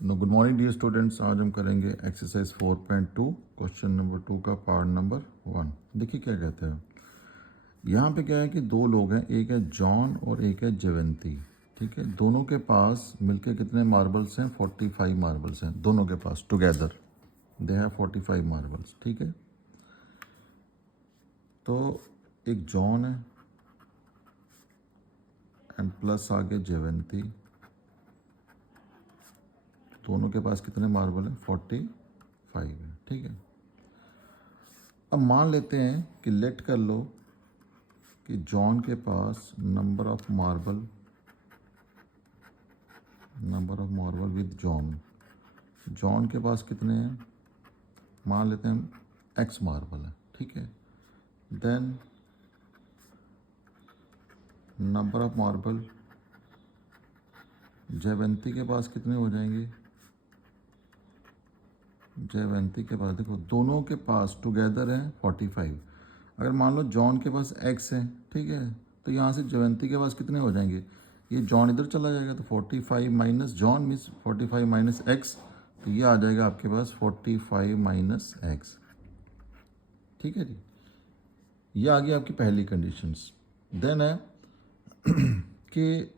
Good morning dear students. आज हम करेंगे एक्सरसाइज 4.2 क्वेश्चन नंबर 2 का पार्ट नंबर 1। देखिए क्या कहते हैं। यहाँ पे क्या है कि दो लोग हैं, एक है जॉन और एक है जयवंती। ठीक है, दोनों के पास मिलके कितने मार्बल्स हैं? 45 मार्बल्स हैं दोनों के पास। Together they have 45 marbles. ठीक है, तो एक जॉन है एंड प्लस आगे जयवंती। दोनों के पास कितने मार्बल हैं? 45 है। ठीक है, अब मान लेते हैं कि लेट कर लो कि जॉन के पास number of marble with John के पास कितने हैं? मान लेते हैं एक्स मार्बल है। ठीक है, then number of marble Jayvanti के पास कितने हो जाएंगे? जयवंती के पास देखो दोनों के पास टुगेदर है 45। अगर मान लो जॉन के पास एक्स है, ठीक है, तो यहाँ से जयवंती के पास कितने हो जाएंगे? ये जॉन इधर चला जाएगा तो 45 minus John means 45 minus x, तो ये आ जाएगा आपके पास 45 माइनस एक्स। ठीक है जी, ये आ गई आपकी पहली कंडीशंस। देन है कि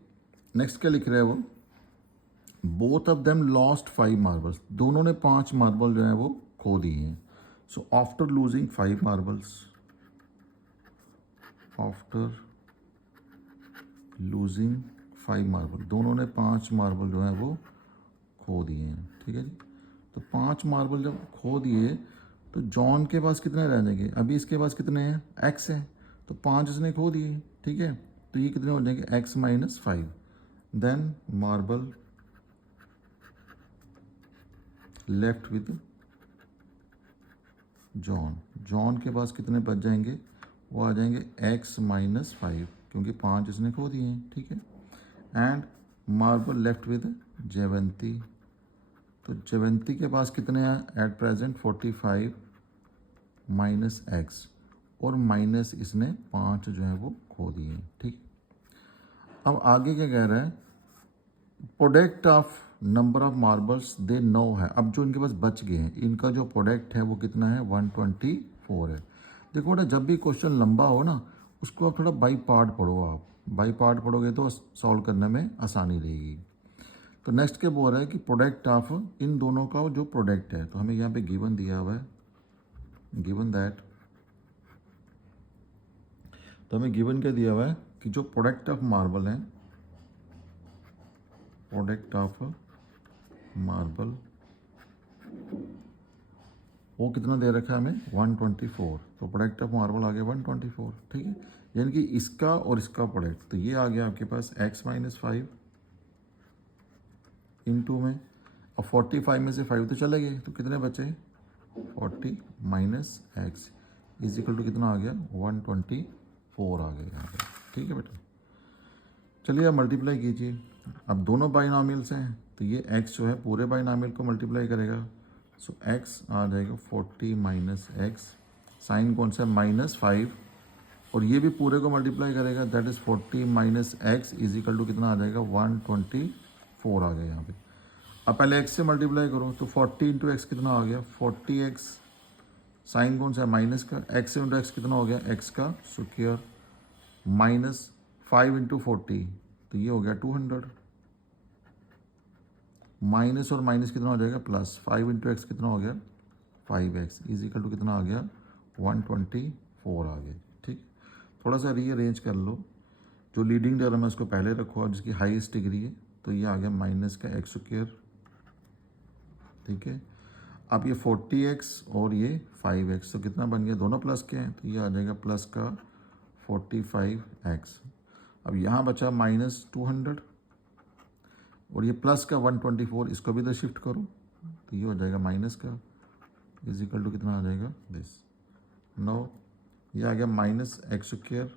नेक्स्ट क्या लिख रहे हैं वो, both of them lost 5 marbles. दोनों ने 5 मार्बल जो है वो खो दिए हैं। So after losing 5 marbles, after losing 5 marble, दोनों ने 5 मार्बल जो है वो खो दिए हैं। ठीक है जी, तो 5 मार्बल जब खो दिए तो जॉन के पास कितने रह जाएंगे? अभी इसके पास कितने हैं? एक्स है, तो 5 इसने खो दिए। ठीक है, तो ये कितने हो जाएंगे? X minus 5। Then marble left with John के पास कितने बच जाएंगे? वो आ जाएंगे एक्स माइनस 5, क्योंकि 5 इसने खो दिए हैं। ठीक है, and marble left with Jayvanti. तो जयवंती के पास कितने हैं एट प्रेजेंट? 45 माइनस एक्स, और माइनस इसने 5 जो है वो खो दिए हैं। ठीक, अब आगे क्या कह रहा है? Product of number of marbles they know है। अब जो इनके पास बच गए हैं, इनका जो प्रोडक्ट है वो कितना है? 124 है। देखो बेटा, जब भी क्वेश्चन लंबा हो ना, उसको आप थोड़ा बाई पार्ट पढ़ो। आप बाई पार्ट पढ़ोगे तो सॉल्व करने में आसानी रहेगी। तो नेक्स्ट क्या बोल रहा है कि प्रोडक्ट ऑफ इन दोनों का जो प्रोडक्ट है, तो हमें यहाँ पे गिवन दिया हुआ है, गिवन दैट, तो हमें गिवन क्या दिया हुआ है कि जो प्रोडक्ट ऑफ मार्बल है, प्रोडक्ट ऑफ मार्बल वो कितना दे रखा है हमें? 124। तो प्रोडक्ट ऑफ मार्बल आ गया 124। ठीक है, यानी कि इसका और इसका प्रोडक्ट, तो ये आ गया आपके पास x माइनस 5 इंटू में, अब 45 में से 5 तो चले गए, तो कितने बचे? 40 minus x is equal to कितना आ गया? 124 आ गया यहाँ पे। ठीक है बेटा, चलिए अब मल्टीप्लाई कीजिए। अब दोनों बाइनॉमियल्स हैं, तो ये x जो है पूरे बाइनॉमियल को मल्टीप्लाई करेगा। सो x आ जाएगा 40 माइनस एक्स, साइन कौन सा है? -5, और ये भी पूरे को मल्टीप्लाई करेगा, that is 40 minus x is equal to कितना आ जाएगा? 124 आ गया यहाँ पे। अब पहले x से मल्टीप्लाई करो, तो 40 इंटू एक्स कितना आ गया? 40x, साइन कौन सा है? माइनस का, x इंटू एक्स कितना हो गया? x का स्क्वायर, माइनस 5 इंटू 40, तो ये हो गया 200, माइनस और माइनस कितना हो जाएगा? प्लस, 5 इंटू एक्स कितना हो गया? 5x इज इक्वल टू कितना आ गया? 124 आ गया। ठीक, थोड़ा सा रीअरेंज कर लो, जो लीडिंग टर्म है उसको पहले रखो, और जिसकी हाईएस्ट डिग्री है, तो ये आ गया माइनस का एक्स स्क्वायर। ठीक है, अब ये 40x और ये 5x, तो कितना बन गया? दोनों प्लस के हैं, तो ये आ जाएगा प्लस का 45x। अब यहाँ बचा माइनस 200, और ये प्लस का 124, इसको भी तो शिफ्ट करो, तो ये हो जाएगा माइनस का, इज इक्वल टू कितना आ जाएगा? दिस। नो, ये आ गया minus x square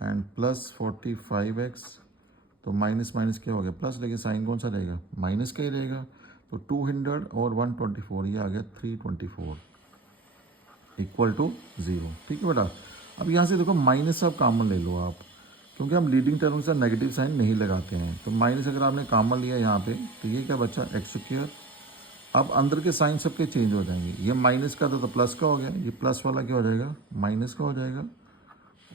and plus 45x, तो माइनस माइनस क्या हो गया? प्लस, लेकिन साइन कौन सा रहेगा? माइनस का ही रहेगा। तो 200 और 124, ये आ गया 324 इक्वल टू 0। ठीक है बेटा, अब यहाँ से देखो माइनस आप कॉमन ले लो आप, क्योंकि हम लीडिंग टर्म से नेगेटिव साइन नहीं लगाते हैं। तो माइनस अगर आपने कॉमन लिया यहाँ पे तो ये क्या बचा एक्स स्क्वायर। अब अंदर के साइन सबके चेंज हो जाएंगे, ये माइनस का था तो प्लस का हो गया, ये प्लस वाला क्या हो जाएगा माइनस का हो जाएगा,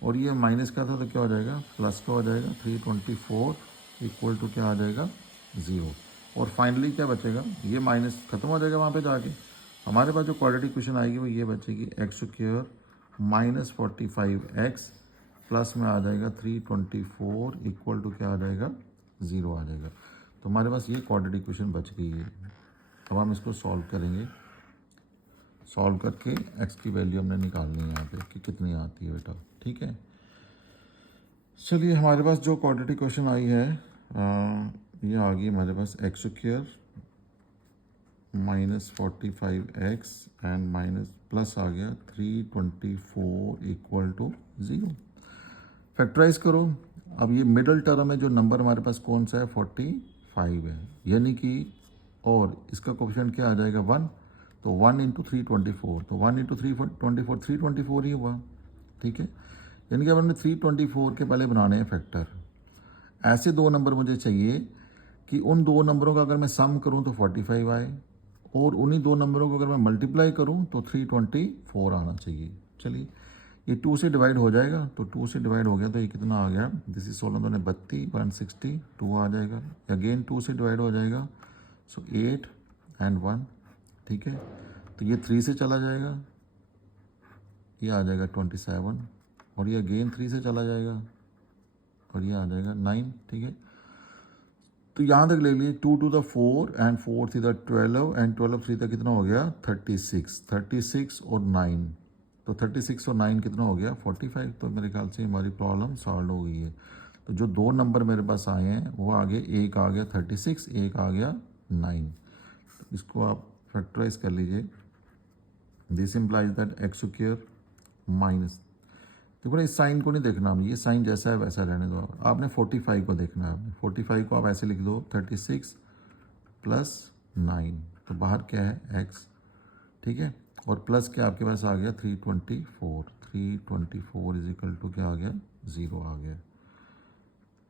और ये माइनस का था तो क्या हो जाएगा प्लस का हो जाएगा। 324 इक्वल टू क्या आ जाएगा 0। और फाइनली क्या बचेगा, ये माइनस खत्म हो जाएगा वहाँ पे जाके। हमारे पास जो क्वाड्रेटिक इक्वेशन आएगी वो ये बचेगी x square minus 45x plus में आ जाएगा 324 इक्वल टू क्या आ जाएगा 0 आ जाएगा। तो हमारे पास ये क्वाड्रेटिक इक्वेशन बच गई है। अब हम इसको सॉल्व करेंगे, सॉल्व करके x की वैल्यू हमने निकालनी है यहाँ पे कि कितनी आती है बेटा, ठीक है। चलिए हमारे पास जो क्वाड्रेटिक इक्वेशन आई है ये आ गई हमारे पास X square minus 45x and minus plus आ गया 324 इक्वल टू 0। फैक्टराइज करो। अब ये मिडल टर्म में जो नंबर हमारे पास कौन सा है 45 है, यानी कि और इसका कोफिशिएंट क्या आ जाएगा 1। तो 1 इंटू 324, तो 1 इंटू 324 324 ही हुआ, ठीक है। यानी कि अब हमने 324 के पहले बनाने हैं फैक्टर। ऐसे दो नंबर मुझे चाहिए कि उन दो नंबरों का अगर मैं सम करूं तो 45 आए, और उन्हीं दो नंबरों को अगर मैं मल्टीप्लाई करूं तो 324 आना चाहिए। चलिए ये 2 से डिवाइड हो जाएगा, तो 2 से डिवाइड हो गया तो ये कितना आ गया, दिस इज 16 ने 32 160 2 आ जाएगा। अगेन 2 से डिवाइड हो जाएगा, सो 8 एंड 1, ठीक है। तो ये 3 से चला जाएगा, ये आ जाएगा 27, और ये अगेन 3 से चला जाएगा और ये आ जाएगा 9, ठीक है। तो यहाँ तक ले लिए 2 to the 4 एंड 4 थी 12 एंड 12 3 तक कितना हो गया 36 और 9, तो 36 और 9 कितना हो गया 45। तो मेरे ख्याल से हमारी प्रॉब्लम सॉल्व हो गई है। तो जो दो नंबर मेरे पास आए हैं वो आगे, एक आ गया 36, एक आ गया 9। इसको आप फैक्टराइज कर लीजिए। This implies that x square minus, देखो ना इस साइन को नहीं देखना, हम ये साइन जैसा है वैसा रहने दो। आपने 45 को देखना है। आपने 45 को आप ऐसे लिख दो 36 प्लस 9, तो बाहर क्या है x, ठीक है। और प्लस क्या आपके पास आ गया 324 इज इक्वल टू क्या आ गया 0 आ गया।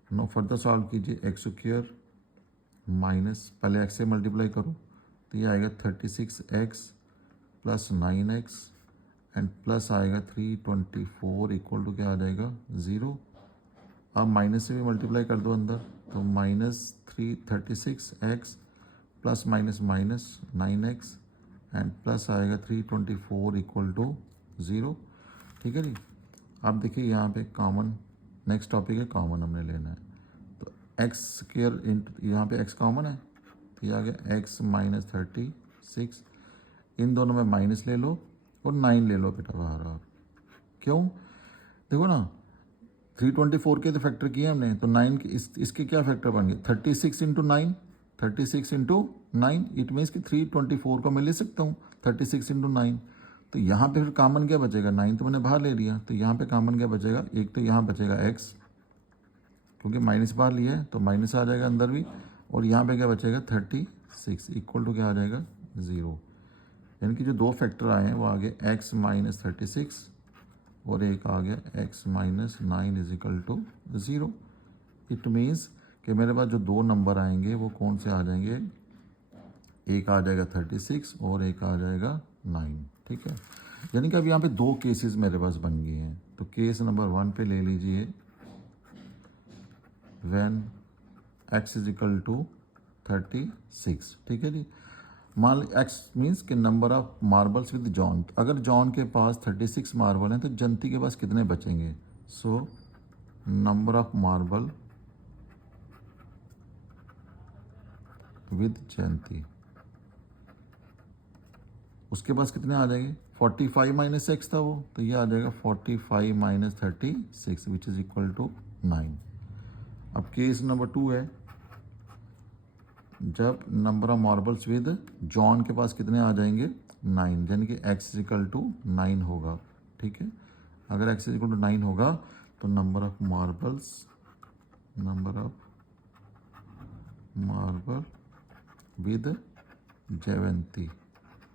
नो फर्दर सॉल्व कीजिए। एक्स स्क्वायर माइनस, पहले x से मल्टीप्लाई करो तो ये आएगा 36x plus 9x and plus आएगा 324 इक्वल टू क्या आ जाएगा 0। अब माइनस से भी मल्टीप्लाई कर दो अंदर, तो minus 36x plus minus minus 9x and plus आएगा 324 इक्वल टू 0, ठीक है जी। अब देखिए यहाँ पे कॉमन, नेक्स्ट टॉपिक है कॉमन हमने लेना है। तो एक्स स्क्वायर इंटू, यहाँ पे x कॉमन है तो ये आ गया x माइनस 36, इन दोनों में माइनस ले लो और 9 ले लो बेटा बाहर। और क्यों, देखो ना 324 के तो फैक्टर किए हमने, तो 9 के इसके क्या फैक्टर बन गए 36 इंटू 9, 36 इंटू 9, इट मीन्स कि 324 को मैं ले सकता हूँ 36 इंटू 9। तो यहाँ पे फिर कॉमन क्या बचेगा, 9 तो मैंने बाहर ले लिया, तो यहाँ पे कॉमन क्या बचेगा, एक तो यहाँ बचेगा x, क्योंकि माइनस बाहर लिया है तो माइनस आ जाएगा अंदर भी, और यहाँ पे क्या बचेगा 36 इक्वल टू क्या आ जाएगा 0। यानी कि जो दो फैक्टर आए हैं वो आ गए x माइनस 36 और एक आ गया x minus 9 is equal to 0। It means कि मेरे पास जो दो नंबर आएंगे वो कौन से आ जाएंगे, एक आ जाएगा 36 और एक आ जाएगा 9, ठीक है। यानी कि अब यहाँ पे दो केसेस मेरे पास बन गए हैं। तो केस नंबर 1 पे ले लीजिए, when x is equal to 36, ठीक है जी। मान ली x मीन्स कि number of marbles with John, अगर जॉन के पास 36 मार्बल हैं तो जंती के पास कितने बचेंगे। So number of marble with Jayanti, उसके पास कितने आ जाएंगे 45 माइनस एक्स था वो, तो ये आ जाएगा 45 माइनस 36 विच इज इक्वल टू 9। अब केस नंबर 2 है, जब number of marbles with John के पास कितने आ जाएंगे 9, यानी कि x इक्वल टू 9 होगा, ठीक है। अगर x इक्वल टू 9 होगा तो number of marble with Jayvanti,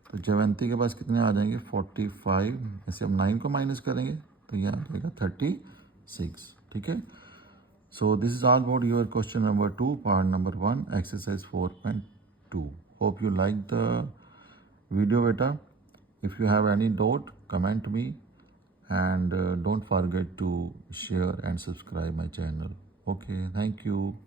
तो जयवंती के पास कितने आ जाएंगे 45, ऐसे हम 9 को माइनस करेंगे तो ये आ जाएगा 36, ठीक है। So this is all about your question number 2, part number 1, exercise 4.2. Hope you like the video beta. If you have any doubt, comment me, and don't forget to share and subscribe my channel. Okay, thank you.